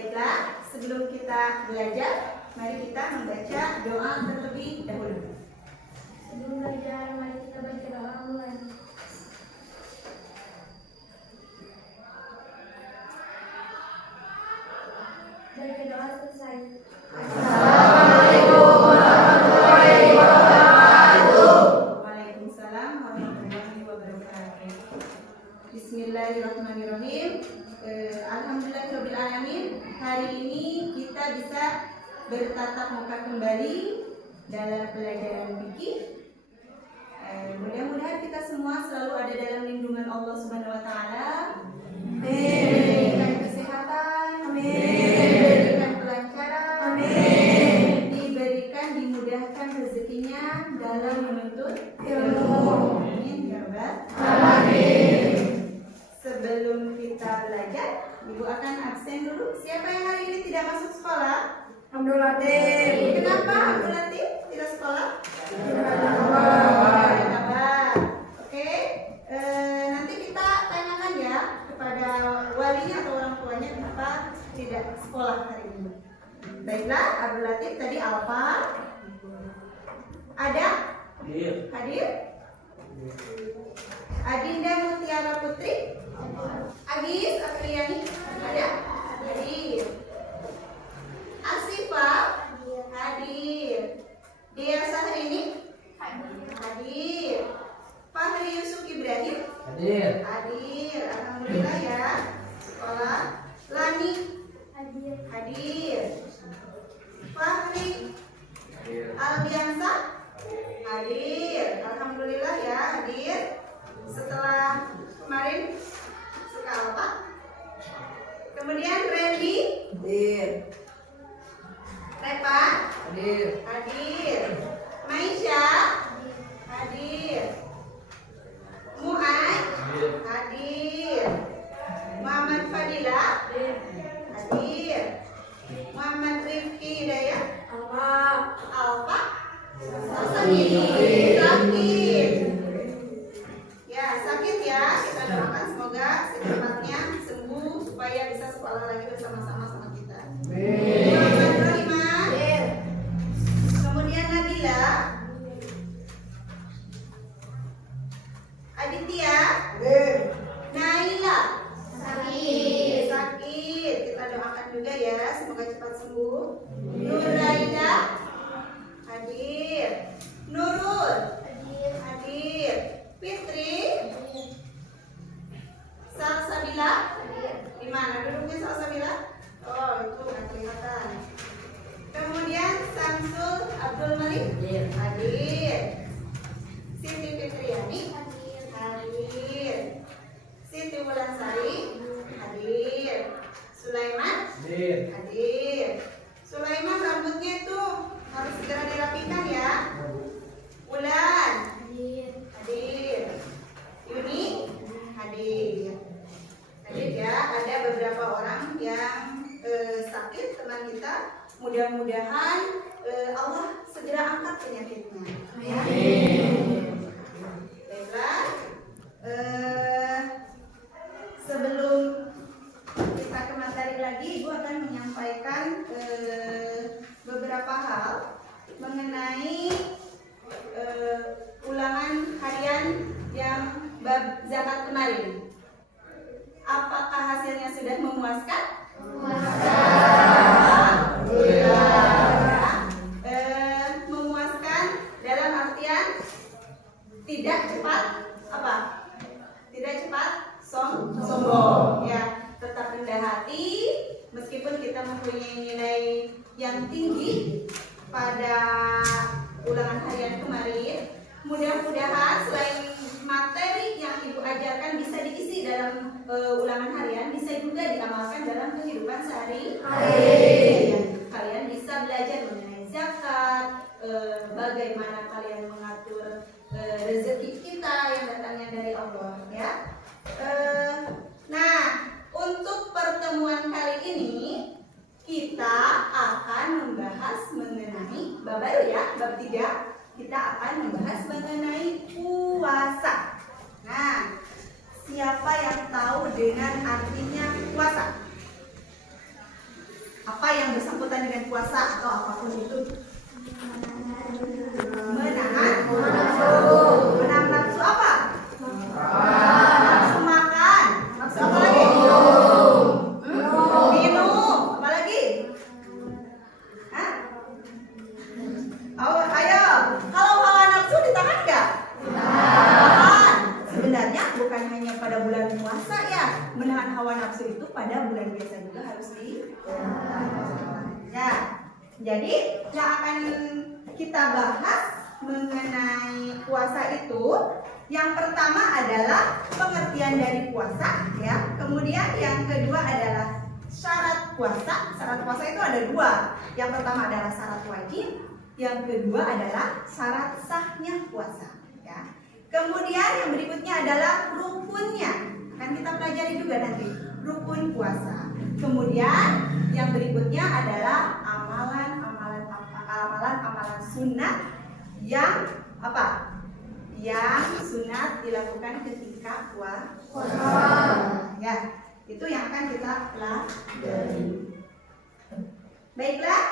Baiklah, sebelum kita belajar, mari kita membaca doa terlebih dahulu. Sebelum belajar, mari kita baca doa mulai. Baca doa selesai. Assalamualaikum warahmatullahi wabarakatuh. Waalaikumsalam warahmatullahi wabarakatuh. Bismillahirrahmanirrahim. Alhamdulillahirabbil alamin. Hari ini kita bisa bertatap muka kembali dalam pelajaran fikih. Mudah-mudahan kita semua selalu ada dalam lindungan Allah Subhanahu wa taala. Diberikan kesehatan, diberikan kelancaran, diberikan dimudahkan rezekinya dalam menuntut ilmu. Amin ya rabbal alamin. Sebelum kita belajar, Ibu akan absen dulu. Siapa yang hari ini tidak masuk sekolah? Abdul Latif. Kenapa Abdul Latif tidak sekolah? Oke, nanti kita tanyakan ya kepada walinya atau orang tuanya kenapa tidak sekolah hari ini. Baiklah, Abdul Latif tadi Alfa. Ada? Hadir? Adinda Mutiara Putri? Agis Apriliani? Ada? Hadir. Asifa? Hadir. Dia Sahrini? Hadir. Fahri Yusuf Ibrahim? Hadir. Hadir. Alhamdulillah ya. Sekolah. Lani? Hadir. Fahri? Albiansa? Hadir. Alhamdulillah ya, hadir. Setelah kemarin suka apa? Kemudian Randy? Hadir. Repa? Hadir. Hadir. Maisha? Hadir. Mu'ay? Hadir. Muhammad Fadila? Hadir. Muhammad Rifki Hidayat? Alfa? Sakit. Ya, sakit ya. Kita doakan semoga secepatnya sembuh supaya bisa sekolah lagi bersama-sama sama kita. Muhammad Rohimah? Kemudian Nabila? Aditya? Naila? Sakit. Kita doakan juga ya, semoga cepat sembuh. Nuraida? Hadir. Nurul? Hadir. Fitri? Salsabila? Di mana duduknya Salsabila? Oh, itu nggak kelihatan. Kemudian Samsul Abdul Malik? Hadir. Siti Fitriani? Hadir. Siti Wulansari? Hadir. Sulaiman? Hadir. Sulaiman rambutnya itu harus segera dirapikan ya. Ulan? Hadir. Yuni? Hadir. Hadir ya. Ada beberapa orang yang sakit teman kita. Mudah-mudahan Allah segera angkat penyakitnya. Ya. Baiklah. Sebelum kita ke materi lagi, Ibu akan menyampaikan beberapa hal mengenai ulangan harian yang bab zakat kemarin. Apakah hasilnya sudah memuaskan? Memuaskan dalam artian tidak cepat apa? Tidak cepat sombong ya, tetap rendah hati meskipun kita mempunyai nilai yang tinggi pada ulangan harian kemarin. Mudah-mudahan selain materi yang Ibu ajarkan bisa diisi dalam ulangan harian, bisa juga diamalkan dalam kehidupan sehari-hari. Kalian bisa belajar mengenai zakat, bagaimana kalian mengatur rezeki kita yang datangnya dari Allah ya. Nah, untuk pertemuan kali ini kita akan membahas mengenai bab baru ya, bab 3. Kita akan membahas mengenai puasa. Nah, siapa yang tahu dengan artinya puasa? puasa atau apapun itu. Menahan nafsu apa? Nafsu makan. Nafsu apa lagi? Minum. Apa lagi? Hah? Oh, ayo. Kalau hawa nafsu ditahan nggak? Tahan. Sebenarnya bukan hanya pada bulan puasa ya. Menahan hawa nafsu itu pada bulan biasa juga harus ya. Jadi yang akan kita bahas mengenai puasa itu, yang pertama adalah pengertian dari puasa ya. Kemudian yang kedua adalah syarat puasa. Syarat puasa itu ada dua. Yang pertama adalah syarat wajib, yang kedua adalah syarat sahnya puasa ya. Kemudian yang berikutnya adalah rukunnya. Akan kita pelajari juga nanti rukun puasa. Kemudian yang berikutnya adalah amalan sunat yang apa? Yang sunat dilakukan ketika puasa. Ya, itu yang akan kita pelajari. Baiklah.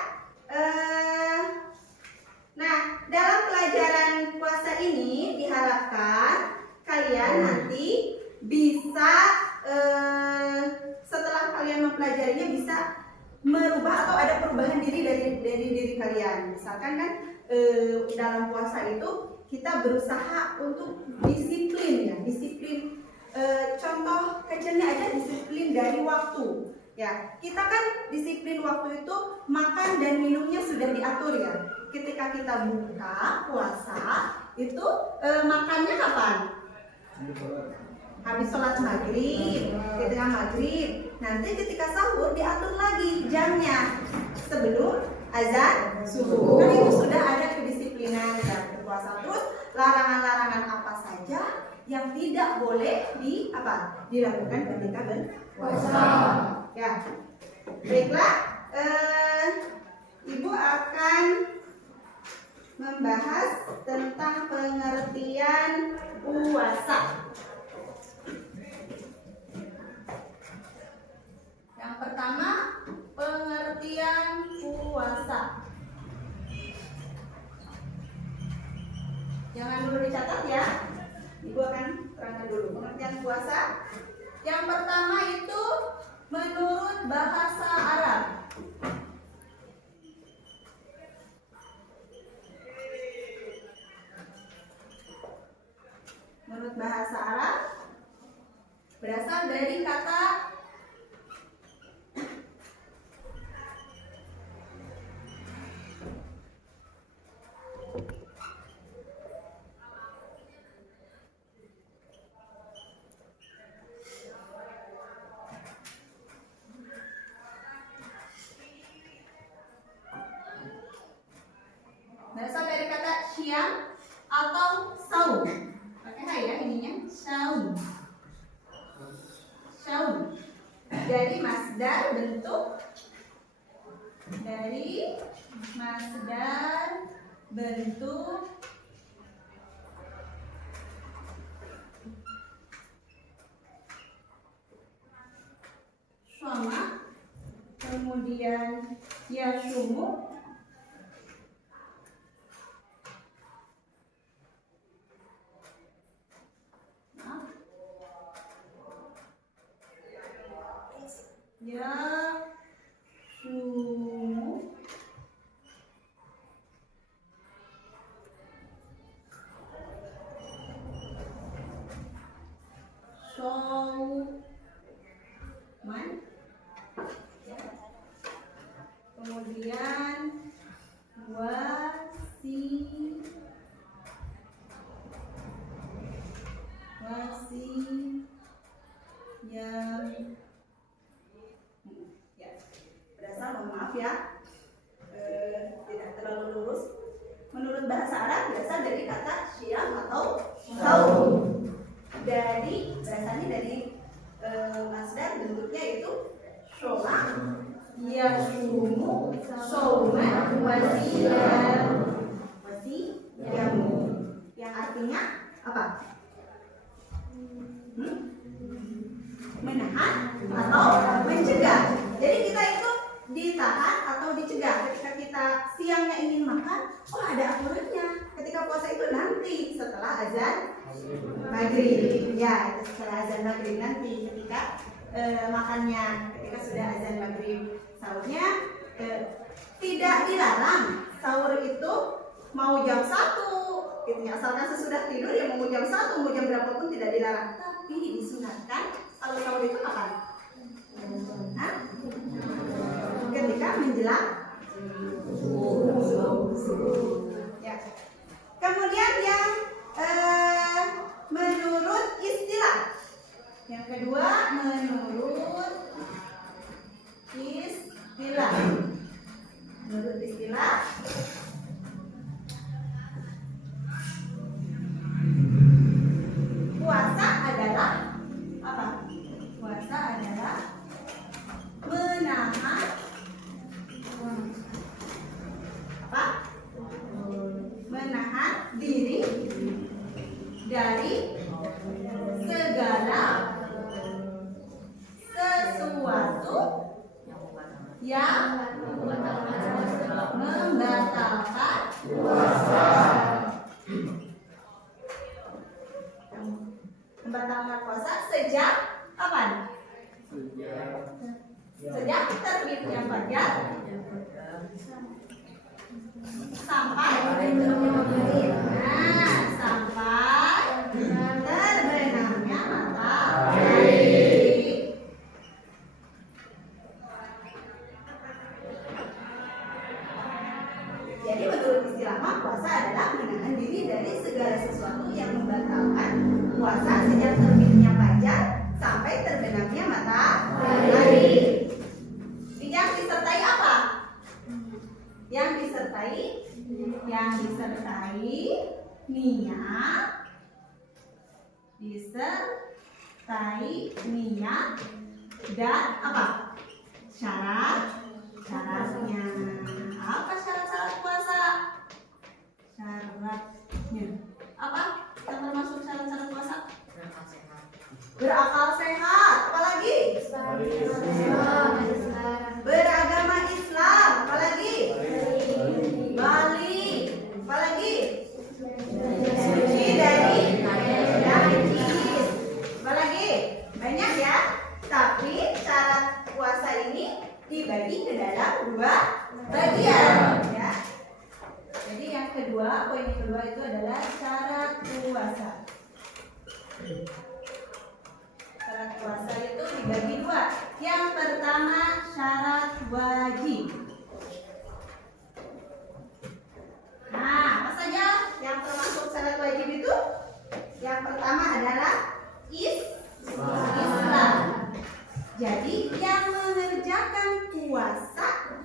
Nah, dalam pelajaran puasa ini diharapkan kalian nanti bisa setelah kalian mempelajarinya bisa merubah atau ada perubahan diri dari diri kalian. Misalkan kan dalam puasa itu kita berusaha untuk disiplin ya, disiplin. Contoh kecilnya aja disiplin dari waktu. Ya, kita kan disiplin waktu itu makan dan minumnya sudah diatur ya. Ketika kita buka puasa itu makannya kapan? Habis sholat maghrib, ketika maghrib. Nanti ketika sahur diatur lagi jamnya sebelum azan subuh. Kan itu sudah ada kedisiplinan dalam berpuasa. Terus larangan-larangan apa saja yang tidak boleh dilakukan ketika berpuasa. Ya, baiklah. Ibu akan membahas tentang pengertian puasa. Yang pertama, pengertian puasa. Jangan dulu dicatat ya. Ibu akan terangkan dulu pengertian puasa. Yang pertama itu menurut bahasa Arab. Menurut bahasa Arab berasal dari kata syam atau saum. Pakai hai ya ininya, saum. Saum. Dari masdar bentuk syama, kemudian yasumu, yasumu, sauman, kemudian yang ya berasal, mohon maaf ya, tidak terlalu lurus. Menurut bahasa Arab berasal dari kata syam atau saum. Berasalnya dari masdar, bentuknya itu syoma, yasumu, sauman, wasiyamu, yang artinya apa? Menahan atau mencegah. Jadi kita itu ditahan atau dicegah itu setelah azan maghrib nanti ketika makannya, ketika sudah azan maghrib. Sahurnya tidak dilarang. Sahur itu mau jam 1 gitu ya, asalkan sesudah tidur ya, mau jam 1 mau jam berapapun tidak dilarang. Tapi disunatkan kalau sahur itu kapan? Hah? Ketika menjelang ya. Kemudian yang menurut istilah, yang kedua menurut istilah, puasa adalah apa? Puasa adalah menahan apa? Menahan diri dari segala sesuatu yang membatalkan puasa. Membatalkan puasa sejak kapan? Sejak terbitnya fajar sampai sampai terbenamnya matahari. Jadi menurut istilah puasa adalah menahan diri dari segala sesuatu yang membatalkan puasa sejak terbitnya fajar sampai terbenamnya matahari. Yang disertai apa? Yang disertai niat, dan apa? Syaratnya. Apa syarat puasa? Syaratnya apa? Yang termasuk syarat puasa? Berakal sehat. Apalagi? Beragama Islam. Apalagi? Balik. Apalagi? Suci dari najis. Apalagi? Banyak ya. Tapi syarat puasa ini dibagi ke dalam 2 bagian ya. Jadi yang kedua, poin kedua itu adalah syarat puasa. Syarat puasa itu dibagi 2. Yang pertama syarat wajib. Nah, apa saja yang termasuk syarat wajib itu? Yang pertama adalah Islam. Jadi yang mengerjakan puasa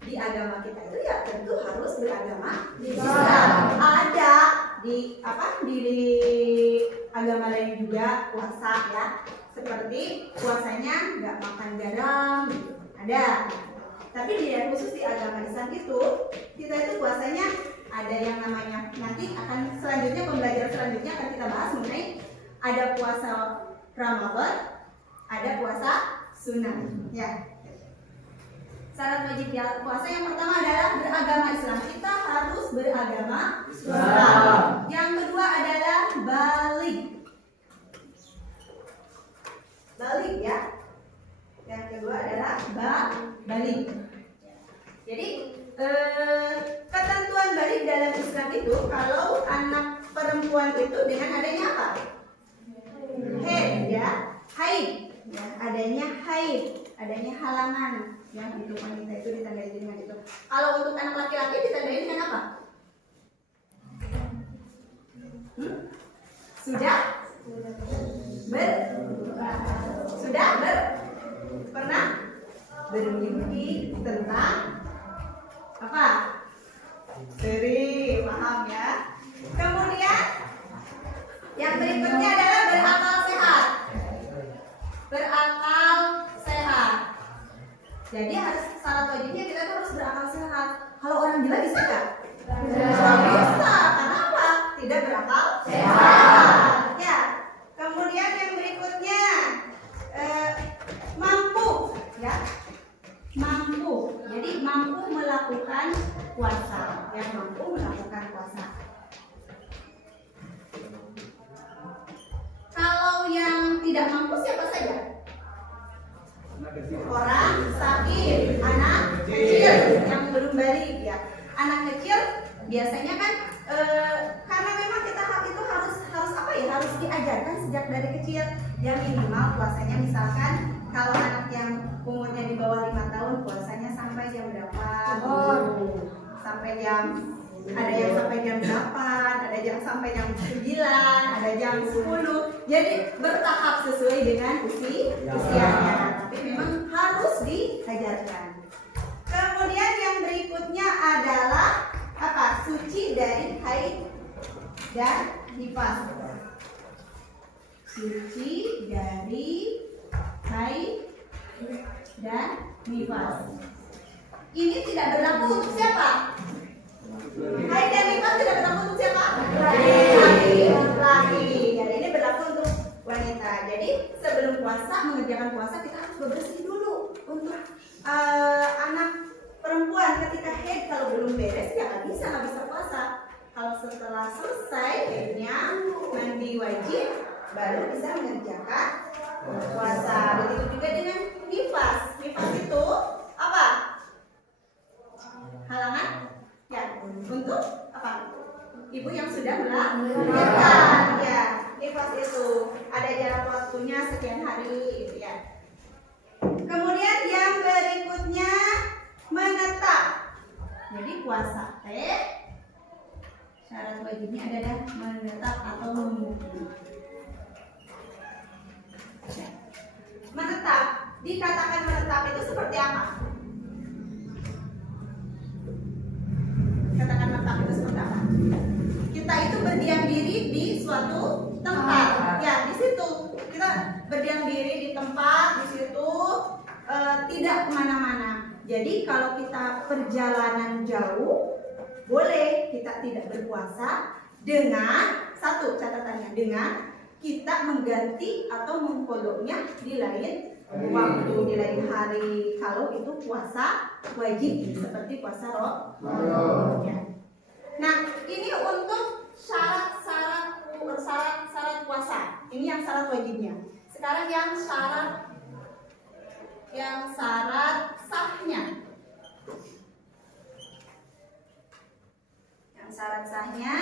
di agama kita itu ya tentu harus beragama Islam. Ada di agama lain juga puasa ya, seperti puasanya nggak makan garam gitu. Ada. Tapi khusus di agama Islam itu kita itu puasanya ada yang namanya, nanti akan selanjutnya pembelajaran selanjutnya akan kita bahas mengenai ada puasa Ramadan, ada puasa sunnah ya. Syarat wajib puasa yang pertama adalah beragama Islam. Kita harus beragama Islam. Yang kedua adalah balik ya. Yang kedua adalah balik. Jadi ketentuan balik dalam Islam itu kalau anak perempuan itu dengan adanya apa? Haid ya, adanya haid, adanya halangan yang hidup wanita itu ditandai dengan itu. Kalau untuk anak laki-laki ditandai dengan apa? Pernah bermimpi tentang apa? Seri, paham ya? Kemudian yang berikutnya adalah berakal sehat. Jadi harus syarat wajibnya kita tuh harus berakal sehat. Kalau orang gila bisa nggak? Nggak bisa. Kenapa? Tidak berakal sehat. Ya. Kemudian yang berikutnya mampu, ya. Mampu. Jadi mampu melakukan puasa. Yang mampu melakukan puasa. Kalau tidak mampu siapa saja? Orang sakit, anak kecil yang belum balik ya. Anak kecil biasanya kan karena memang kita itu harus apa ya? Harus diajarkan sejak dari kecil. Yang minimal puasanya misalkan kalau anak yang umurnya di bawah 5 tahun puasanya sampai jam berapa? Sampai jam, ada yang sampai jam 8, ada yang sampai jam 9, ada jam 10. Jadi bertahap sesuai dengan usianya. Tapi memang harus diajarkan. Kemudian yang berikutnya adalah apa? Suci dari haid dan nifas. Suci dari haid dan nifas. Ini tidak berlaku untuk siapa? Haid dan nifas tidak berlaku untuk siapa? Laki. Jadi ini berlaku untuk wanita. Jadi sebelum puasa, mengerjakan puasa kita harus bebersih dulu. Untuk anak perempuan ketika haid kalau belum beres ya nggak bisa puasa. Kalau setelah selesai haidnya mandi wajib baru bisa mengerjakan puasa. Begitu juga dengan nifas. Nifas itu apa? Halangan ya untuk apa? Ibu yang sudah melahirkan ya. Nifas itu ada jarak waktunya sekian hari gitu ya. Kemudian yang berikutnya menetap. Jadi puasa syarat wajibnya adalah menetap atau memukim. Menetap, dikatakan menetap itu seperti apa? Katakan menetap itu seperti apa? Kita itu berdiam diri di suatu tempat. Ya, di situ kita berdiam diri di tempat, di situ tidak kemana-mana. Jadi kalau kita perjalanan jauh, boleh kita tidak berpuasa dengan satu catatannya, dengan kita mengganti atau mengkodoknya di lain waktu, di lain hari. Kalau itu puasa wajib seperti puasa Ramadan. Ya. Nah, ini untuk syarat puasa. Ini yang syarat wajibnya. Sekarang yang syarat sahnya. Yang syarat sahnya,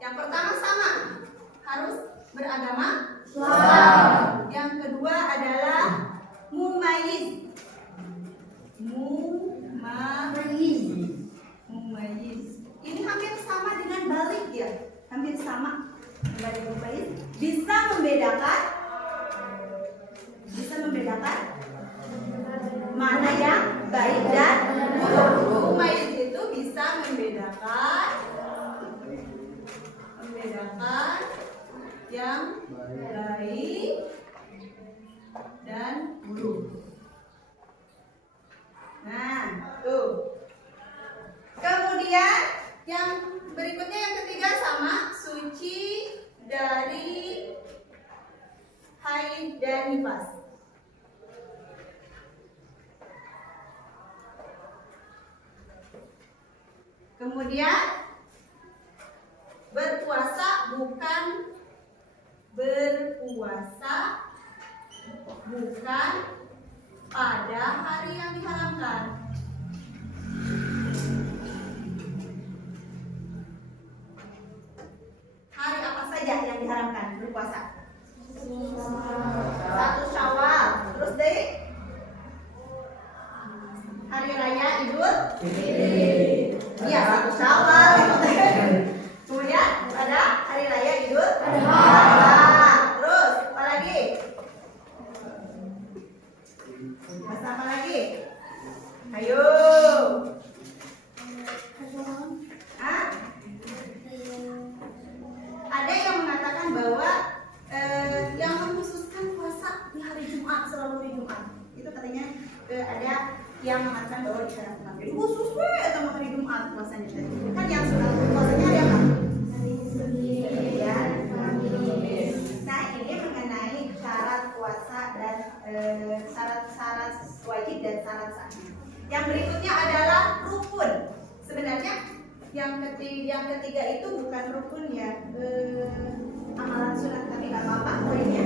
yang pertama sama, harus beragama Islam. Yang kedua adalah mumayyiz. Ini hampir sama dengan balik ya, hampir sama. Bisa membedakan mana yang baik dan buruk. Mumayyiz itu bisa membedakan yang baik dan buruk. Nah, tuh. Kemudian yang berikutnya yang ketiga sama, suci dari haid dan nifas. Kemudian berpuasa bukan pada hari yang diharamkan. Hari apa saja yang diharamkan berpuasa? 1 Syawal. Terus deh hari raya Idul Fitri. Iya, 1 Syawal. Kemudian ada hari raya Idul Adha. Terus apa lagi? Masa apa lagi? Ayo. Ada yang mengatakan bahwa yang mengkhususkan puasa di hari Jumat, selalu di Jumat. Itu katanya ada yang mengatakan bahwa di sana khusus atau hari Jumat puasanya. Kan yang sudah puasanya ada apa? Nah, ini mengenai syarat puasa dan syarat-syarat wajib dan syarat sahnya. Yang berikutnya adalah rukun. Sebenarnya yang ketiga itu bukan rukun ya, amalan sunat, tapi nggak apa-apa poinnya.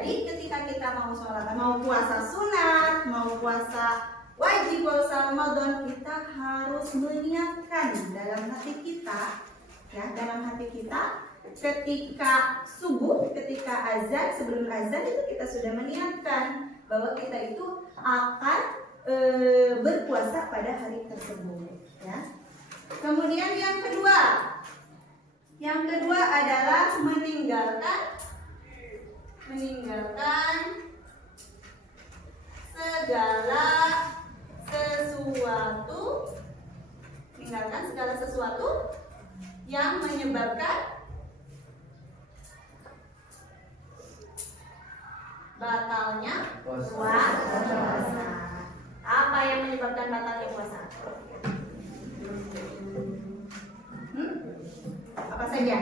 Jadi ketika kita mau sholat, mau puasa sunat, mau puasa wajib puasa Ramadan, kita harus meniatkan dalam hati kita, ya, dalam hati kita ketika subuh, ketika azan, sebelum azan itu kita sudah meniatkan bahwa kita itu akan berpuasa pada hari tersebut, ya. Kemudian yang kedua adalah meninggalkan segala sesuatu yang menyebabkan batalnya puasa. Apa yang menyebabkan batalnya puasa? Apa saja?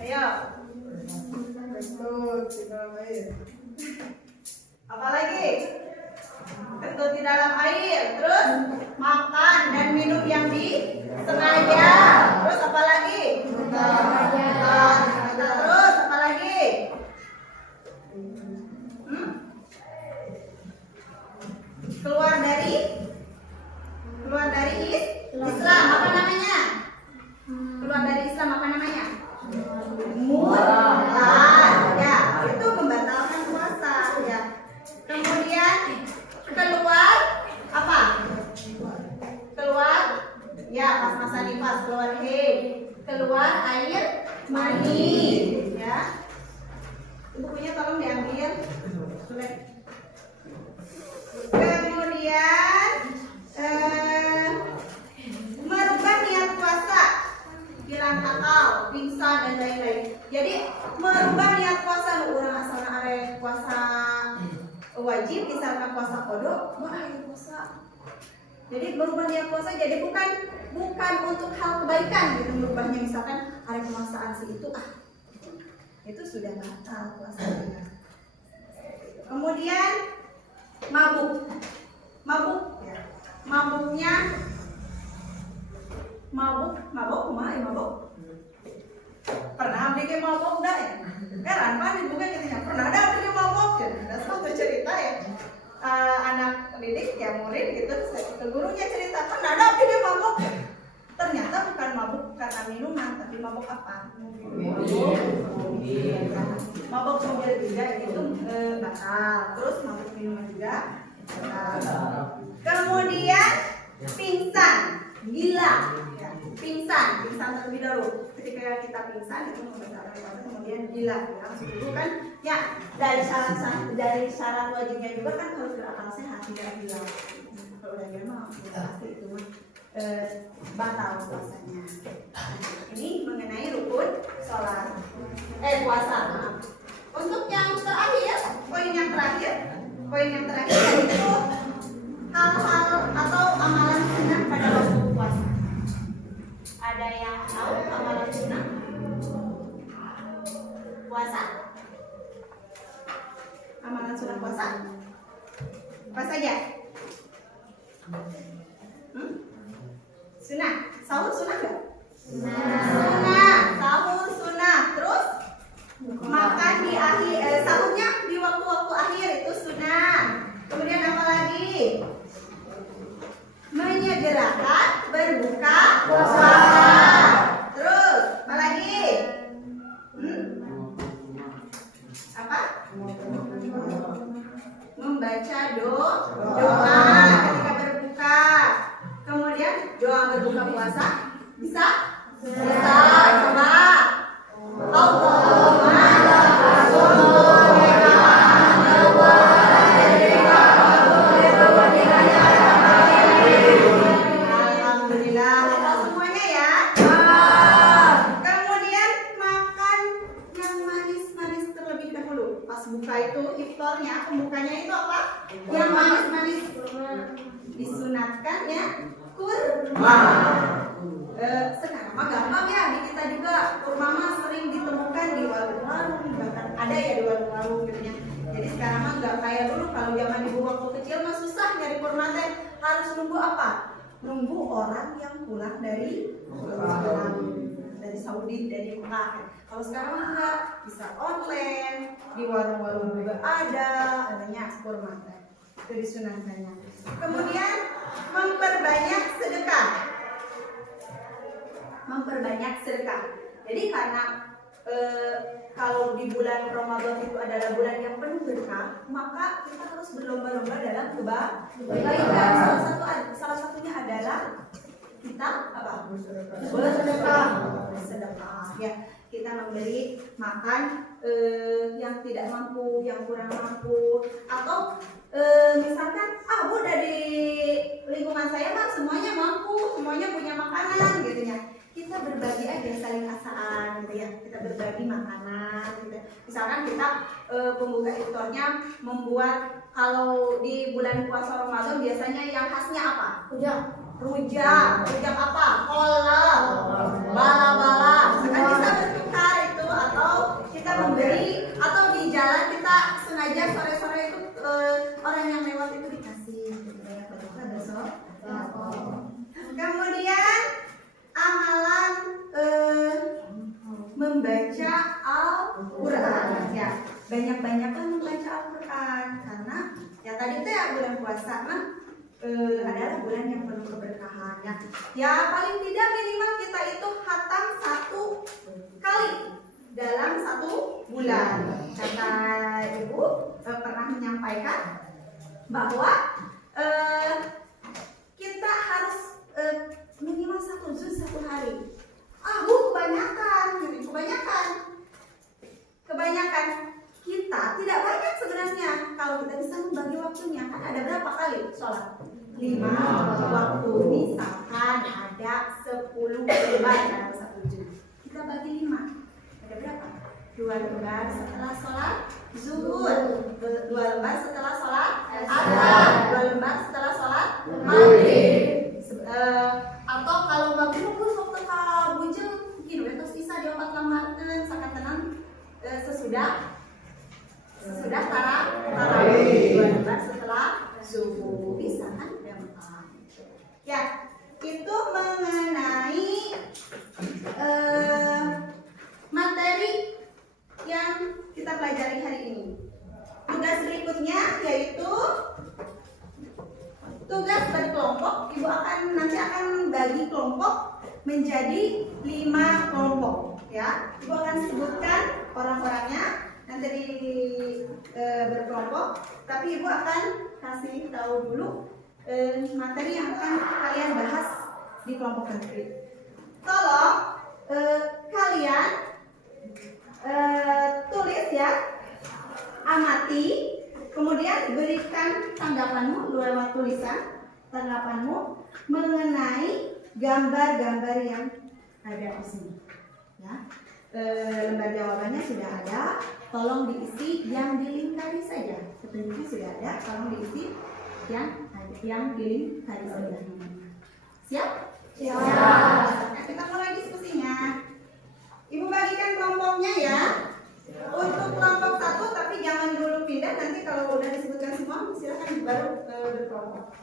Ayo. Apa lagi? Kentut di dalam air. Terus makan dan minum yang disengaja. Terus apa lagi? Terus apa lagi? Keluar dari Islam, apa namanya? Keluar dari Islam apa namanya? Murtad, ya, itu membatalkan puasa, ya. Kemudian keluar apa? Keluar, ya, pas masa nifas, keluar haid, keluar air mani, ya. Bukunya tolong diambil. Kemudian merubah niat puasa, hilang akal, pingsan dan lain-lain. Jadi merubah niat puasa, orang asalnya ada puasa wajib, misalkan puasa kodok, puasa. Jadi merubah niat puasa, jadi bukan untuk hal kebaikan gitu merubahnya, misalkan ada kemaksaan si itu sudah batal puasanya. Kemudian mabuk, ya. Mabuk. Pernah bikin mabuk dah ya? Heran kan dibuka katanya pernah ada bikin mabuk ya. Ada satu cerita ya, anak didik ya, murid gitu, ke gurunya cerita pernah ada bikin mabuk ya. Ternyata bukan mabuk karena minuman, tapi mabuk apa? Mabuk mobil juga itu batal. Terus mabuk minuman juga batal. Kemudian pingsan, gila, ya. Pingsan terlebih dahulu. Ketika kita pingsan itu membatalkan puasa, kemudian gila, ya. Itu kan, ya, dari syarat wajibnya juga kan harus berakal sehat, tidak gila. Kalau udah gila mah pasti itu batal puasanya. Ini mengenai rukun sholat, puasa. Untuk yang terakhir, poin yang terakhir yaitu hal-hal atau amalan sunnah pada waktu puasa. Ada yang tahu amalan sunnah puasa? Amalan sunnah puasa apa saja? Sunnah, sahur sunnah nggak? Sunnah, sahur sunnah. Terus makan di akhir, sahurnya di waktu-waktu akhir itu sunnah. Kemudian apa lagi? Menyegerakan berbuka puasa. Terus apa lagi? Apa? Membaca doa ketika berbuka. Kemudian doa berbuka puasa bisa? Bisa. Coba. Allahumma alhamdulillah. Semuanya ya. Kemudian makan yang manis-manis terlebih dahulu. Pas buka itu iftarnya, pembukanya itu apa? Yang manis-manis. Disunatkan ya kurma. Sekarang mah gampang ya, di kita juga kurma mah sering ditemukan di warung-warung, bahkan ada ya di warung-warung gitu ya. Jadi sekarang mah nggak kayak dulu, kalau zaman ibu waktu kecil mah susah nyari kurma teh, harus nunggu apa? Nunggu orang yang pulang dari sekolah. Dan dari Saudi, dari Mekah. Kalau sekarang enggak, bisa online, di warung-warung juga ada, adanya kurma. Itu disunahkannya. Kemudian memperbanyak sedekah. Memperbanyak sedekah. Jadi karena kalau di bulan Ramadan itu adalah bulan yang penuh berkah, maka kita harus berlomba-lomba dalam kebaikan. Salah satunya adalah kita apa? Bersedekah. Ya, kita memberi makan yang tidak mampu, yang kurang mampu, atau misalkan Bu, dari lingkungan saya mah semuanya mampu, semuanya punya makanan gitu ya. Kita berbagi aja, saling asaan gitu ya. Kita berbagi makanan gitu. Misalkan kita pembuka iftarnya membuat, kalau di bulan puasa Ramadan biasanya yang khasnya apa? Rujak apa? Kolak, bala-bala. Kan bisa bertukar itu, atau kita memberi, atau di jalan kita sengaja sore-sore itu orang yang lewat itu dikasih banyak bertukar besok. Kemudian amalan membaca Al-Quran ya, banyak-banyaklah membaca Al-Quran, karena ya tadi ya bulan puasa adalah bulan yang penuh keberkahan ya. Ya paling tidak minimal kita itu khatam 1 kali dalam 1 bulan. Kata Ibu pernah menyampaikan bahwa kita harus minimal 1 juz 1 hari. Bu, kebanyakan. Kita tidak banyak sebenarnya kalau kita bisa membagi waktunya. Kan ada berapa kali sholat? 5 waktu. Misalkan ada 10 lembar dalam 1 juz, kita bagi 5. Ada berapa? 2 lembar setelah sholat zuhur, 2 lembar setelah sholat asar, 2 lembar setelah sholat maghrib. Atau kalau maghrib waktu kabujeng mungkin wetos isa di 4 lamarkeun sakatenan sesudah tarawih, 2 lembar setelah subuh, bisa kan gampang. Ya, itu mengenai materi yang kita pelajari hari ini. Tugas berikutnya yaitu tugas berkelompok. Ibu nanti akan bagi kelompok menjadi 5 kelompok ya. Ibu akan sebutkan orang-orangnya nanti berkelompok, tapi Ibu akan kasih tahu dulu materi yang akan kalian bahas di kelompok nanti. Tolong kalian tulis ya, amati, kemudian berikan tanggapanmu lewat tulisan, tanggapanmu mengenai gambar-gambar yang ada di sini. Ya, lembar jawabannya sudah ada, tolong diisi yang dilingkari saja. Petunjuknya sudah ada, tolong diisi yang dilingkari saja. Siap? Siap. Nah, kita mulai diskusinya. Ibu bagikan kelompoknya ya. Untuk kelompok 1, tapi jangan dulu pindah, nanti kalau udah disebutkan semua silakan baru berkelompok.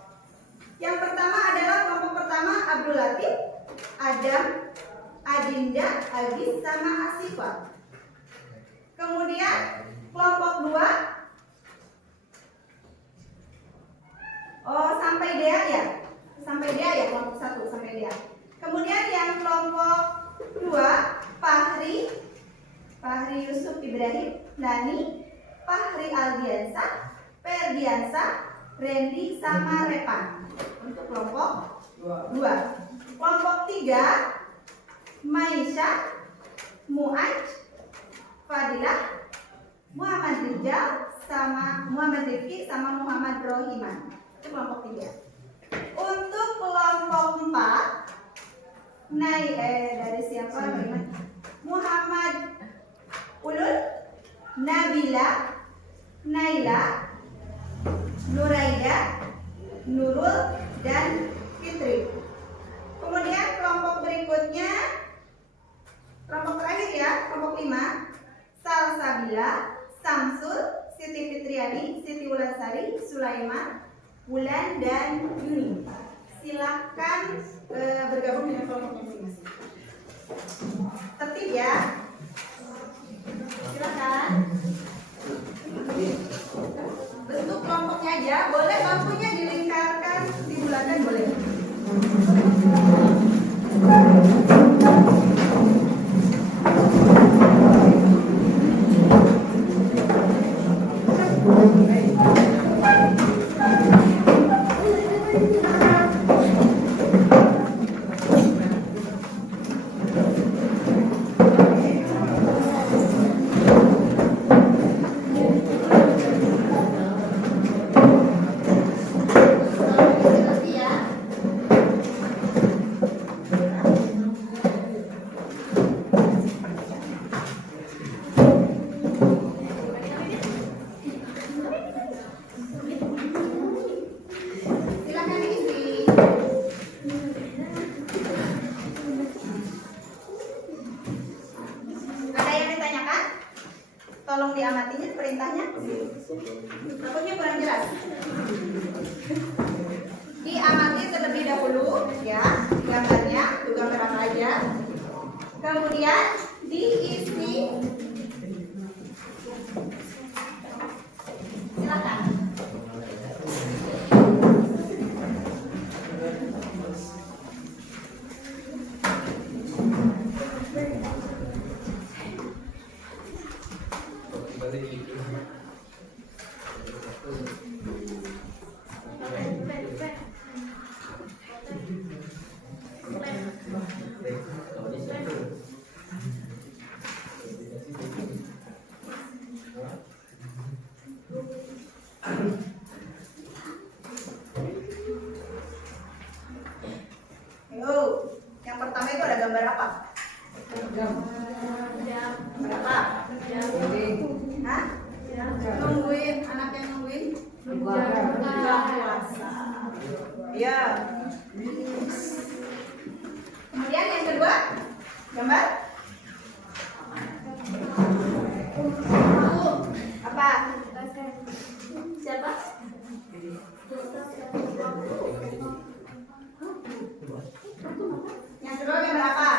Yang pertama adalah kelompok pertama Abdul Latif, Adam, Adinda, Agis, sama Asifah. Kemudian kelompok 2 sampai Dea ya. Sampai Dea ya, kelompok 1 sampai Dea. Kemudian yang kelompok 2 Fahri Yusuf Ibrahim, Nani, Fahri Aldiansa, Ferdiansa, Randy, sama Repan. Untuk kelompok 2. Kelompok 3 Maisha, Muaj, Fadilah, Muhammad Rijal, sama Muhammad Rifki, sama Muhammad Rohiman. Itu kelompok 3. Untuk kelompok 4 dari siapa? Muhammad Ulul, Nabila, Naila, Nuraida, Nurul, dan Fitri. Kemudian kelompok berikutnya, kelompok terakhir ya, kelompok 5 Salsabila, Samsul, Siti Fitriani, Siti Wulasari, Sulaiman, Wulan, dan Yuni. Silakan bergabung dengan kelompoknya masing-masing. Tertib ya. Silakan. Bentuk kelompoknya aja, boleh lampunya dilingkarkan, dibulatkan boleh. Silakan diisi. Ada yang ditanyakan? Tolong diamatinya perintahnya. Takutnya kurang jelas. Diamati terlebih dahulu ya gambarnya, itu gambar apa aja. Kemudian diisi. Silakan. Ayo, yang pertama itu ada gambar apa? Gambar apa? Hah? Nungguin, anak yang nungguin? Buka puasa. Iya. Kemudian yang kedua, gambar apa? Siapa? Yang kedua gambar apa?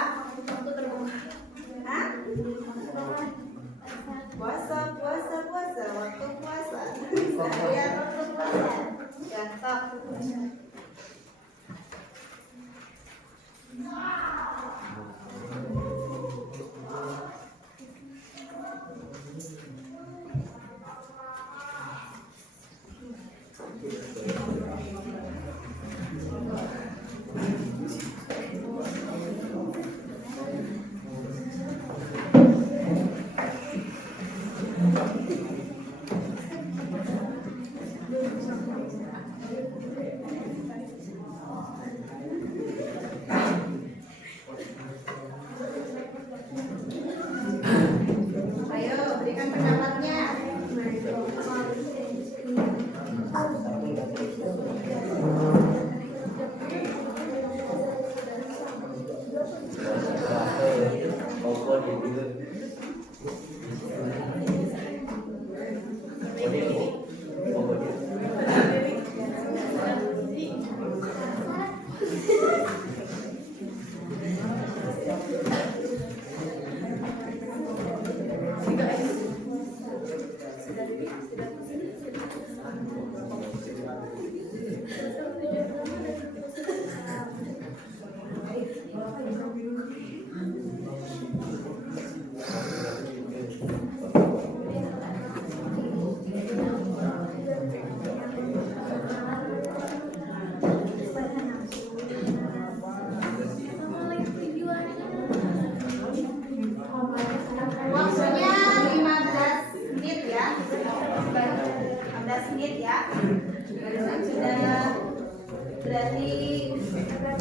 Hah? Puasa, puasa, puasa, waktu puasa. Lihat waktu puasa. Ya, stop. Ayo, berikan pendapatnya. Waktunya 15 menit ya. 15 menit ya. Sudah berarti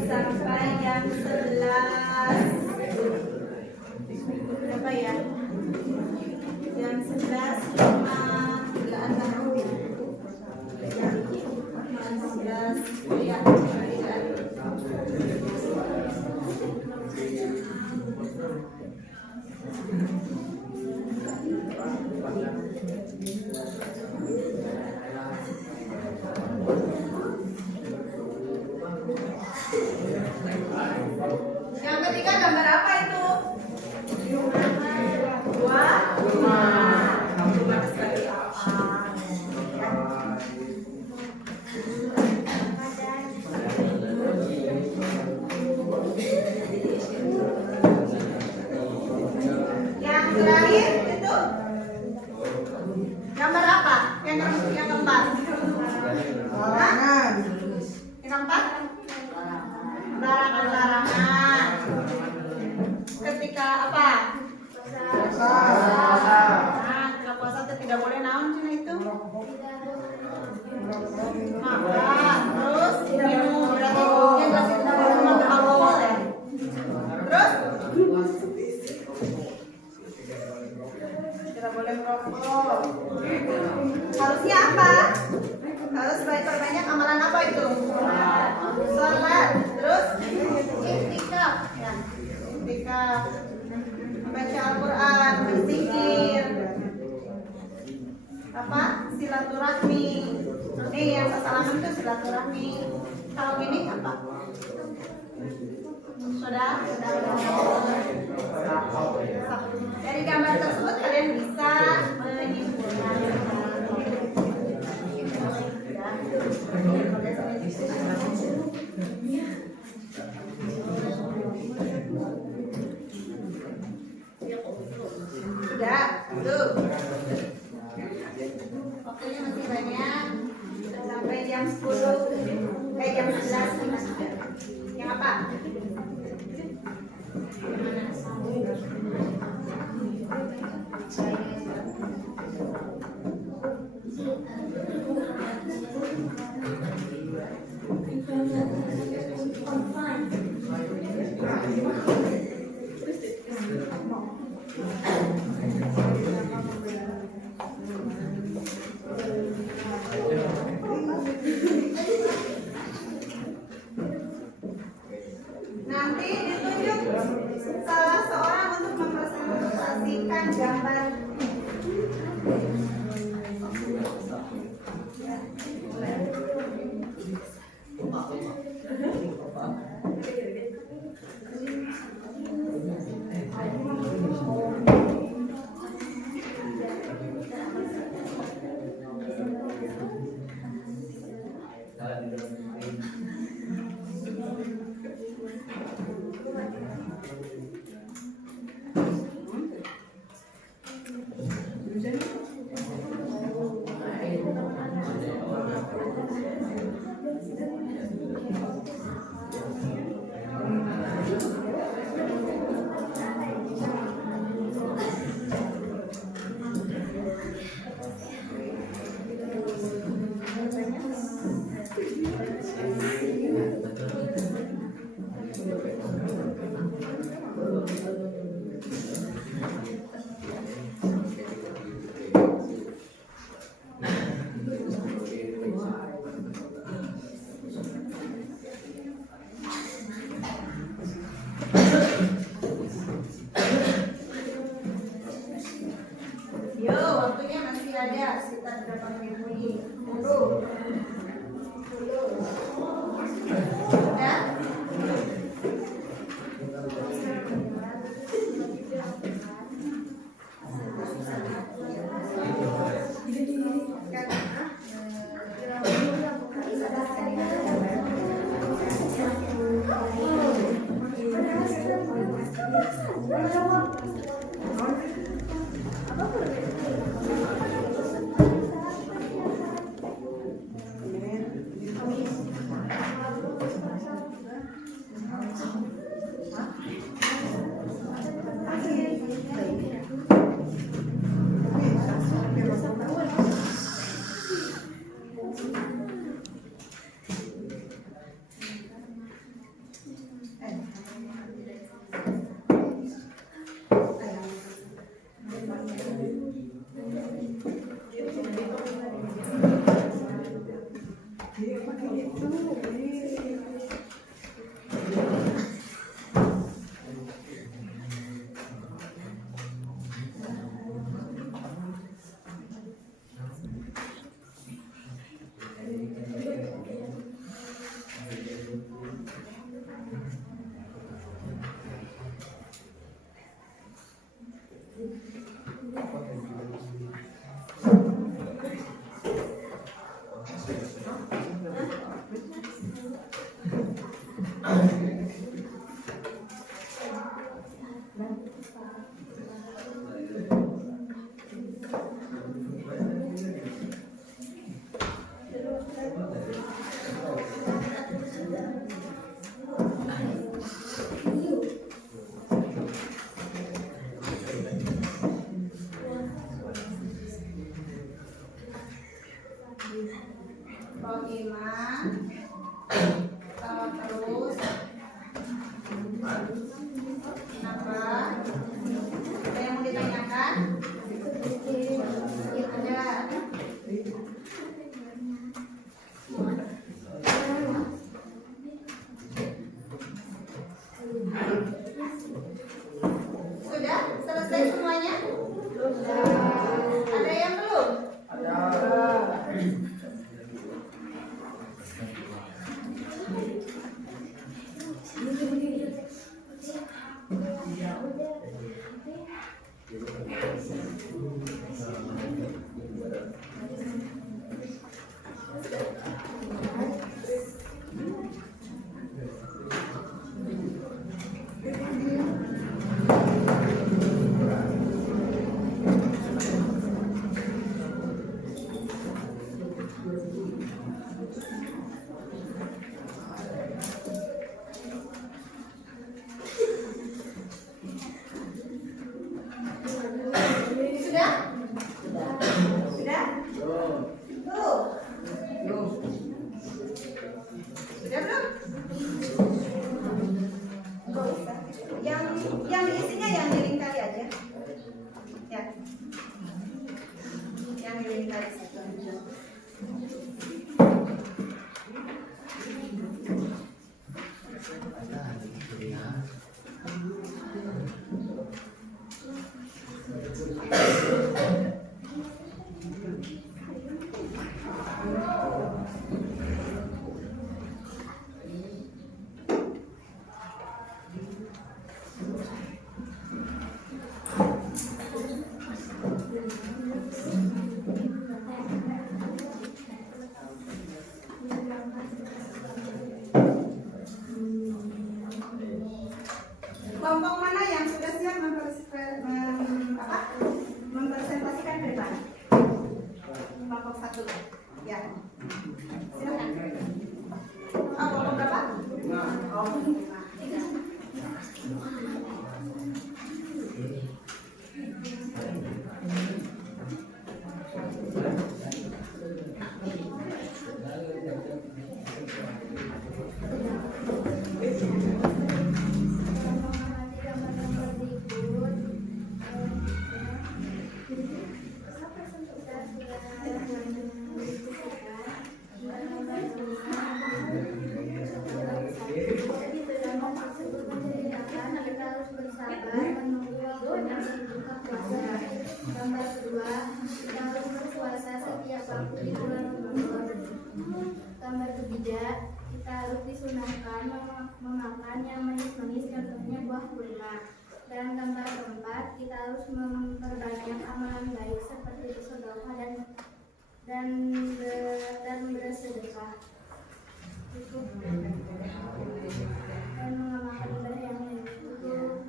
sampai jam 11. Berapa ya? Jam 11 cuma 11 ya. Yang ketiga gambar apa itu? gambar apa? Yang keempat. Hah? Yang keempat? Larangan-larangan. Ketika apa? Nah, ketika puasa tidak boleh naon cina itu? Makan, terus minum, berarti yang gelas itu tidak boleh beralkohol ya. Terus tidak boleh merokok. Harusnya apa? Harus perbanyak amalan apa itu? Sholat. Terus iktikaf. Ya, iktikaf. Baca Al-Quran, berzikir. Apa? Silaturahmi. Nih yang salaman itu silaturahmi. Kalau ini apa? Sudah? Dari gambar tersebut kalian bisa menyimpulkan. Sudah, tuh. Waktunya masih banyak. Sampai jam 10, jam 11 nih masih. Yang apa? Nanti ditunjuk salah seorang untuk mempresentasikan gambar. Yo, waktunya masih ada sekitar berapa menit lagi? 10. Sudah? Rohimah. Tawa terus. Apa? Ada yang mau ditanyakan? Ada. Sudah selesai semuanya? Ada yang belum? Sudah? Sudah? Belum? Sudah belum? Nggak usah. Yang diisinya yang dilingkari aja. Ya. Yang dilingkari satu aja. Kelompok mana yang sudah siap mempresentasikan ke depan? Kelompok 1. Ya. Silakan. Kelompok berapa? 5. Oh, 5. Gambar kedua, kita harus berpuasa setiap waktu di bulan Ramadan. Gambar ketiga, kita harus disunahkan memakan yang manis-manis, contohnya buah kurma. Dan gambar keempat, kita harus memperbanyak amalan baik seperti bersedekah dan bersedekah. Dan mengamalkan ibadah yang lain itu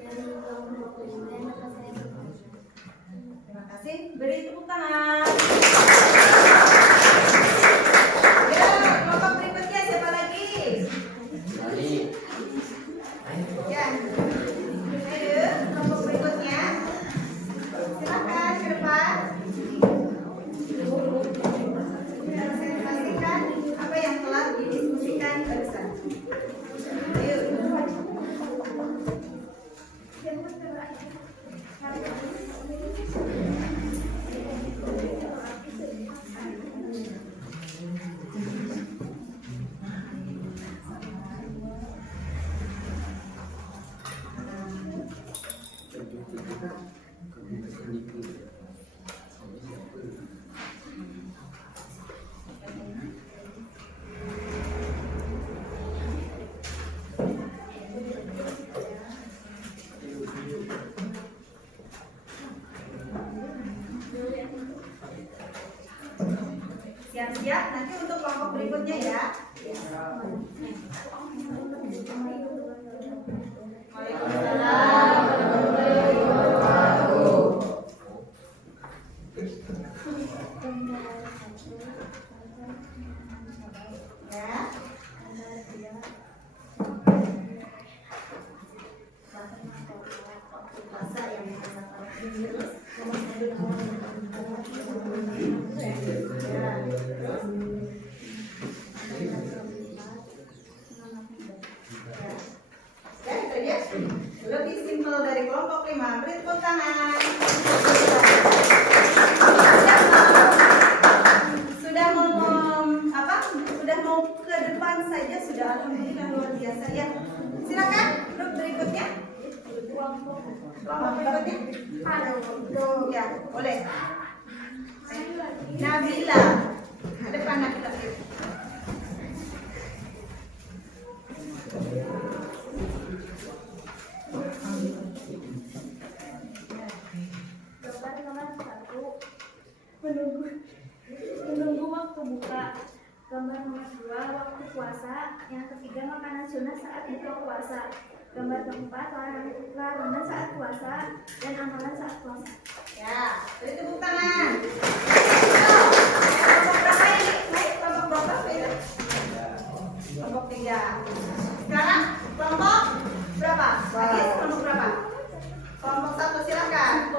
dari kelompok kelima yang dapat saya sampaikan. Terima kasih. Beri tepuk tangan. Ya, kelompok berikutnya siapa lagi? Ya. Ayo, kelompok berikutnya. Silakan ke depan. Presentasikan apa yang telah didiskusikan barusan. Ayo. Siap-siap nanti untuk kelompok berikutnya ya. Waalaikumsalam. Ya. Kelompok berikutnya? Ya, boleh. Nabila. Depan Nabila. Gambar nomor 1, menunggu waktu buka. Gambar nomor 2, waktu puasa. Yang ketiga, makanan sunnah saat buka puasa. Gambar keempat, larangan saat puasa dan amalan saat puasa. Ya, beri tepuk tangan. Kelompok berapa ini? Kelompok berapa ini? Kelompok 3. Sekarang kelompok berapa? Lagi kelompok berapa? Kelompok 1 silakan.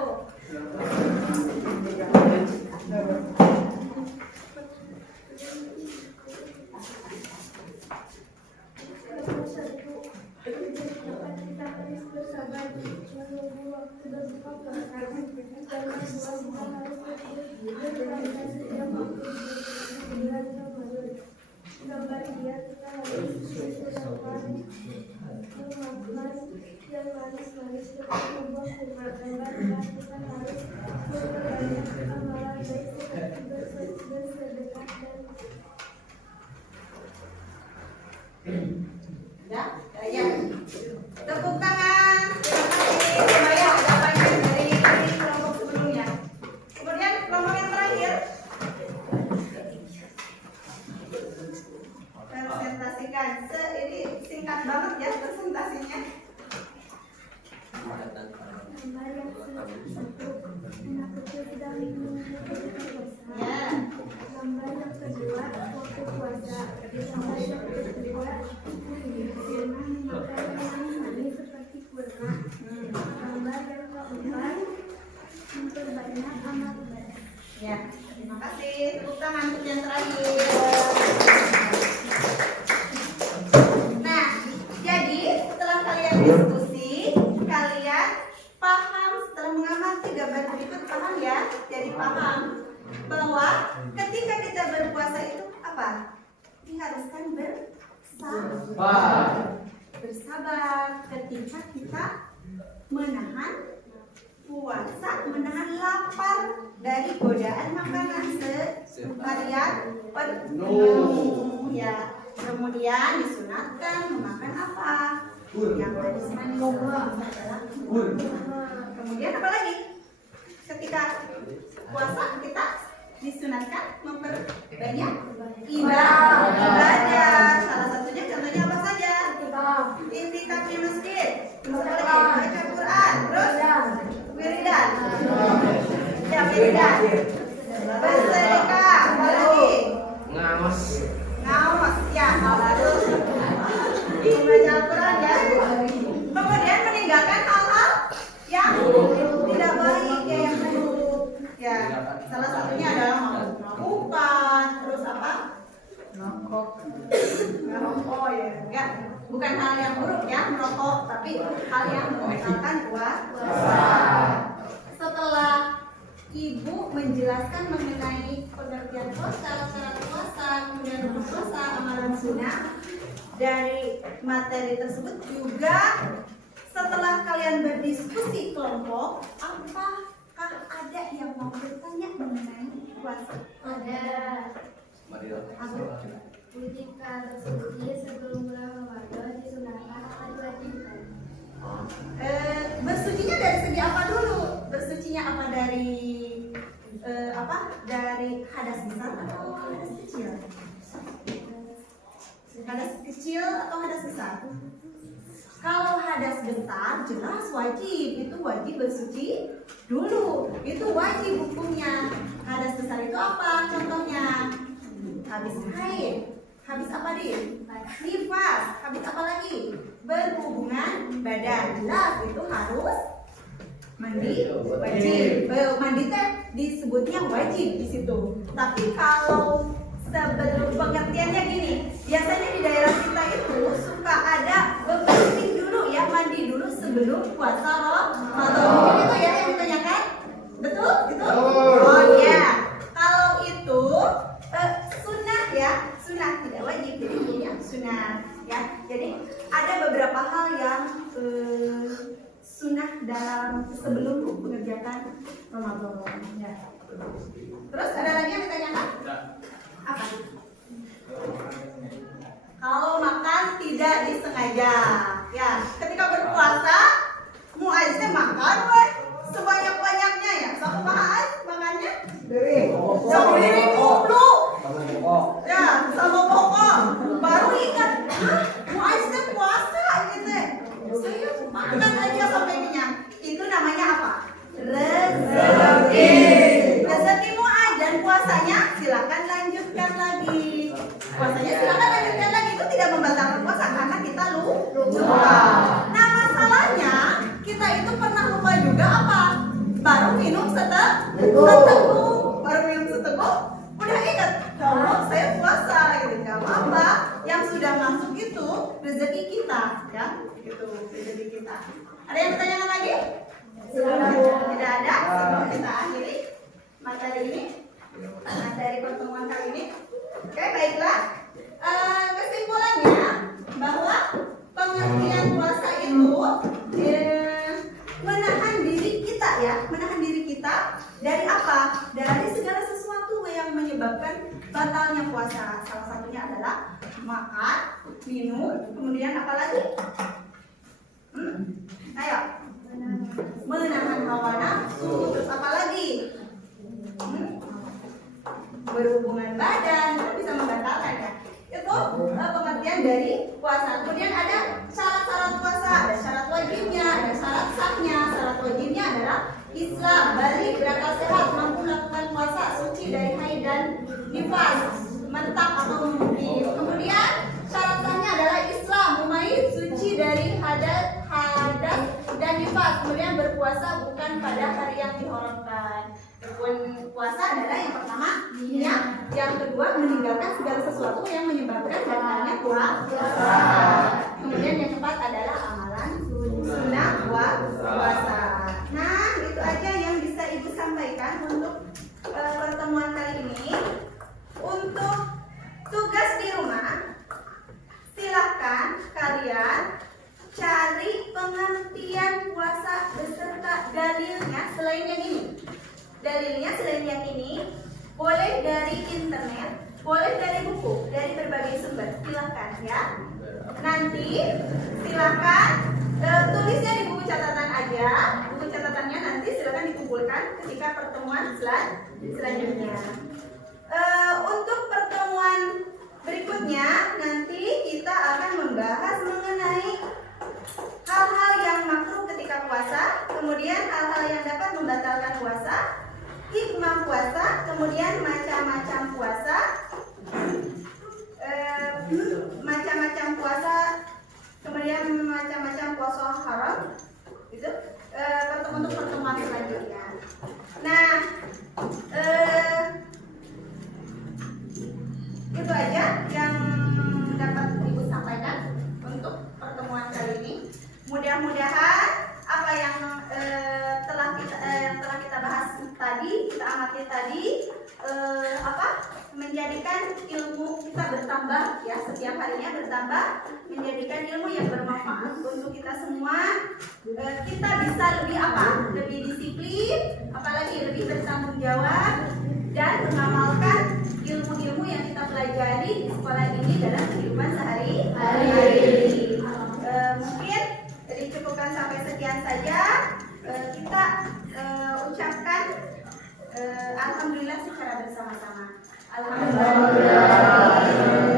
Kita harus bersabar menunggu waktu berbuka puasa. Karena buka harus karena setiap waktu bulan Ramadan. Gambar dia kita harus bersabar memakan yang manis-manis dengan membuat kurma. Gambar kita harus memperbanyak amalan baik seperti bersedekah dan Ya. Tepuk tangan. Terima kasih. Lumayan ada banyak dari kelompok sebelumnya. Kemudian kelompok yang terakhir. Presentasikan. Ini singkat banget ya presentasinya. gambar yang satu, anak kecil sedang minum puasa. Ya. Gambar yang kedua, waktu puasa. Gambar yang ketiga, firman makan yang manis seperti kurma. Gambar yang keempat, memperbanyak amal ibadah. Ya. Terima kasih. Tepuk tangan untuk yang terakhir. Nah, jadi setelah kalian diskusi, kalian paham setelah mengamati gambar berikut, paham ya? Jadi paham bahwa ketika kita berpuasa itu apa? Diharuskan bersabar ketika kita menahan puasa, menahan lapar dari godaan makanan seharian penuh ya. Kemudian disunatkan memakan apa? Yang manis-manis. Kemudian apa lagi? Ketika puasa kita disunatkan memperbanyak ibadah. Salah satunya contohnya apa saja? Intikaf di masjid. Terus apa lagi? Baca Quran. Terus wiridan. Ya, wiridan. Bersedekah. Apa lagi? Ngawas. Ya, lalu membaca Al-Quran ya. Kemudian meninggalkan hal-hal yang tidak baik kayak buruk. Ya, salah satunya adalah mabuk-mabukan, terus apa? Ngerokok ya. Enggak, bukan hal yang buruk ya, merokok, tapi hal yang membatalkan puasa. Setelah Ibu menjelaskan mengenai pengertian puasa, syarat puasa, kemudian rukun puasa, amalan sunnah dari materi tersebut juga setelah kalian berdiskusi kelompok, apakah ada yang mau bertanya mengenai puasa? Ada. Jika bersuci sebelum bulan Ramadan disunahkan atau diwajibkan? Bersucinya dari segi apa dulu? Bersucinya apa dari dari hadas besar atau hadas kecil? Hadas kecil atau hadas besar? Kalau hadas besar jelas wajib, itu wajib bersuci dulu, itu wajib hukumnya. Hadas besar itu apa? Contohnya habis haid, habis apa nifas, habis apa lagi? Berhubungan badan, jelas itu harus mandi wajib. Mandi teh disebutnya wajib di situ. Tapi kalau sebelum pengertiannya gini, biasanya di daerah kita itu suka ada bebersih dulu ya, mandi dulu sebelum puasa Ramadan. Mungkin itu ya yang ditanyakan, betul? Itu? Oh ya, kalau itu sunnah ya, sunnah tidak wajib, jadi hukumnya sunnah ya. Jadi ada beberapa hal yang sunnah sebelum mengerjakan Ramadan. Ya. Terus ada lagi yang ditanyakan? Apa? Kalau makan tidak disengaja, ya. Ketika berpuasa, mau aja makan, weh, sebanyak-banyaknya ya. Sama mahal makannya? Sama diri dulu. Ya, sama pokok. Baru ingat, mau aja puasa gitu. Saya makan aja sampai kenyang. Itu namanya apa? Rezeki. Rezekimu dan puasanya silakan lanjutkan lagi. Puasanya silakan lanjutkan lagi, itu tidak membatalkan puasa karena kita lupa. Nah masalahnya kita itu pernah lupa juga apa? Baru minum seteguk, baru minum seteguk, udah ingat kalau saya puasa gitu. Gak apa-apa, yang sudah masuk itu rezeki kita, ya, itu rezeki kita. Ada yang bertanya lagi? Tidak ada. Sebelum kita akhiri materi ini, materi pertemuan kali ini. Oke, baiklah. Kesimpulannya bahwa pengertian puasa itu menahan diri kita, ya, menahan diri kita dari apa? Dari segala sesuatu yang menyebabkan batalnya puasa. Salah satunya adalah makan, minum, kemudian apa lagi? Ayo, menahan hawa nafsu, terus apa lagi? Berhubungan badan, itu bisa membatalkan ya. Itu pengertian dari puasa. Kemudian ada syarat-syarat puasa, ada syarat wajibnya, ada syarat sahnya. Syarat wajibnya adalah Islam, balik, berakal sehat, mampu melakukan puasa, suci dari haid dan nifas, mentak atau memukif. Kemudian syarat sahnya adalah Islam, mumayyiz, suci dari hadas dan nifas. Kemudian berpuasa bukan pada hari yang diharamkan. Puasa adalah yang pertama niat, yang kedua meninggalkan segala sesuatu yang menyebabkan batalnya puasa. Kemudian yang keempat adalah amalan sunnah puasa. Nah, itu aja yang bisa Ibu sampaikan untuk pertemuan kali ini. Untuk tugas di rumah, silakan kalian cari pengertian puasa beserta dalilnya selain yang ini. Dalilnya selain yang ini boleh dari internet, boleh dari buku, dari berbagai sumber. Silakan ya. Nanti silakan tulisnya di buku catatan aja. Buku catatannya nanti silakan dikumpulkan ketika pertemuan selanjutnya. Untuk pertemuan berikutnya nanti kita akan membahas mengenai hal-hal yang makruh ketika puasa, kemudian hal-hal yang dapat membatalkan puasa, hikmah puasa, kemudian macam-macam puasa, macam-macam puasa, kemudian macam-macam puasa haram. Itu untuk pertemuan selanjutnya. Nah, itu aja yang dapat Ibu sampaikan untuk pertemuan kali ini. Mudah-mudahan apa yang telah kita bahas tadi, kita amati tadi, menjadikan ilmu kita bertambah, ya, setiap harinya bertambah, menjadikan ilmu yang bermanfaat untuk kita semua. Kita bisa lebih disiplin, apalagi lebih bertanggung jawab dan mengamalkan ilmu-ilmu yang kita pelajari di sekolah ini dalam kehidupan sehari-hari. Mungkin dicukupkan sampai sekian saja. Kita ucapkan alhamdulillah secara bersama-sama. Alhamdulillah.